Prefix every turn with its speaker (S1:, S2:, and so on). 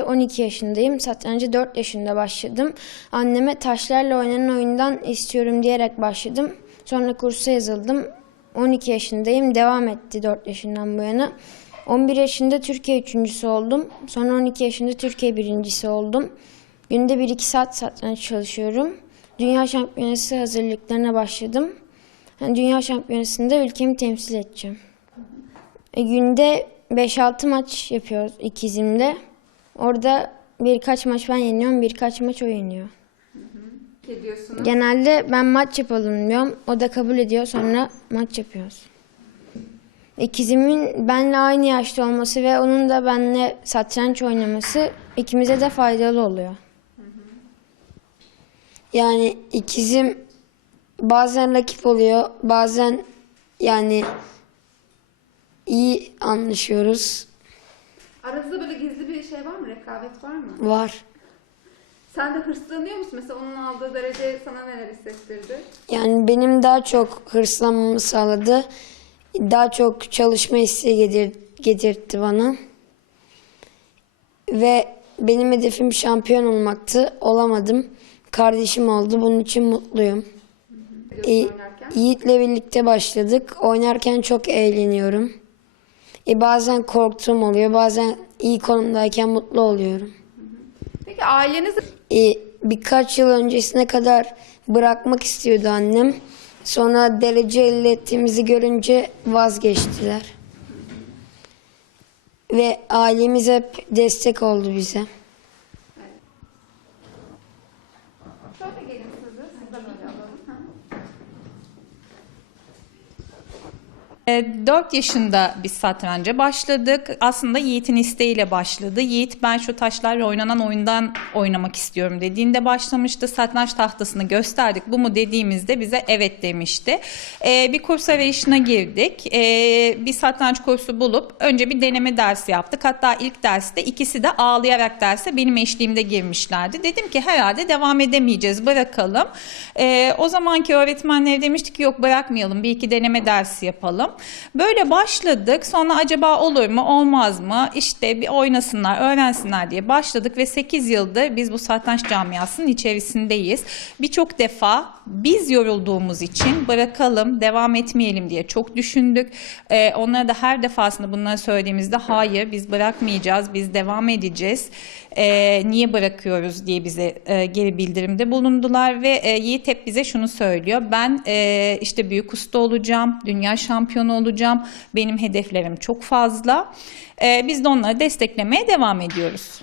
S1: 12 yaşındayım. Satranca 4 yaşında başladım. Anneme taşlarla oynanan oyundan istiyorum diyerek başladım. Sonra kursa yazıldım. 12 yaşındayım. Devam etti 4 yaşından bu yana. 11 yaşında Türkiye üçüncüsü oldum. Sonra 12 yaşında Türkiye birincisi oldum. Günde 1-2 saat satranç çalışıyorum. Dünya şampiyonası hazırlıklarına başladım. Yani Dünya şampiyonasında ülkemi temsil edeceğim. E, günde 5-6 maç yapıyoruz ikizimle. Orada birkaç maç ben yeniyorum, birkaç maç o yeniyor.
S2: ediyorsunuz.
S1: Genelde ben maç yapalım diyorum. O da kabul ediyor. Sonra maç yapıyoruz. İkizimin benle aynı yaşta olması ve onun da benimle satranç oynaması ikimize de faydalı oluyor.
S3: Yani ikizim bazen rakip oluyor, bazen yani iyi anlaşıyoruz.
S2: Aranızda böyle gizli bir şey var mı? Rekabet var mı?
S3: Var.
S2: Sen de hırslanıyor musun? Mesela onun aldığı derece sana neler hissettirdi?
S3: Yani benim daha çok hırslanmamı sağladı. Daha çok çalışma isteği getir, getirtti bana. Ve benim hedefim şampiyon olmaktı. Olamadım. Kardeşim oldu. Bunun için mutluyum.
S2: Biliyorsun
S3: E,
S2: oynarken.
S3: Yiğit'le birlikte başladık. Oynarken çok eğleniyorum. E, bazen korktuğum oluyor. Bazen iyi konumdayken mutlu oluyorum.
S2: Peki aileniz
S3: E, birkaç yıl öncesine kadar bırakmak istiyordu annem. Sonra derece elde ettiğimizi görünce vazgeçtiler. Ve ailemiz hep destek oldu bize.
S2: şöyle gelin siz de. Siz de böyle alalım. Hı.
S4: 4 yaşında biz satranca başladık. Aslında Yiğit'in isteğiyle başladı. Yiğit ben şu taşlarla oynanan oyundan oynamak istiyorum dediğinde başlamıştı. Satranç tahtasını gösterdik. Bu mu dediğimizde bize evet demişti. Ee, bir kurs arayışına girdik. Ee, bir satranç kursu bulup önce bir deneme dersi yaptık. Hatta ilk derste ikisi de ağlayarak derse benim eşliğimde girmişlerdi. Dedim ki herhalde devam edemeyeceğiz bırakalım. Ee, o zamanki öğretmenler demişti ki yok bırakmayalım bir iki deneme dersi yapalım. Böyle başladık. Sonra acaba olur mu olmaz mı? İşte bir oynasınlar, öğrensinler diye başladık ve 8 yıldır biz bu satranç camiasının içerisindeyiz. Birçok defa biz yorulduğumuz için bırakalım, devam etmeyelim diye çok düşündük. Ee, onlara da her defasında bunları söylediğimizde hayır biz bırakmayacağız, biz devam edeceğiz. Ee, niye bırakıyoruz diye bize e, geri bildirimde bulundular ve e, Yiğit hep bize şunu söylüyor. Ben e, işte büyük usta olacağım, dünya şampiyonu olacağım. Benim hedeflerim çok fazla. E, biz de onları desteklemeye devam ediyoruz.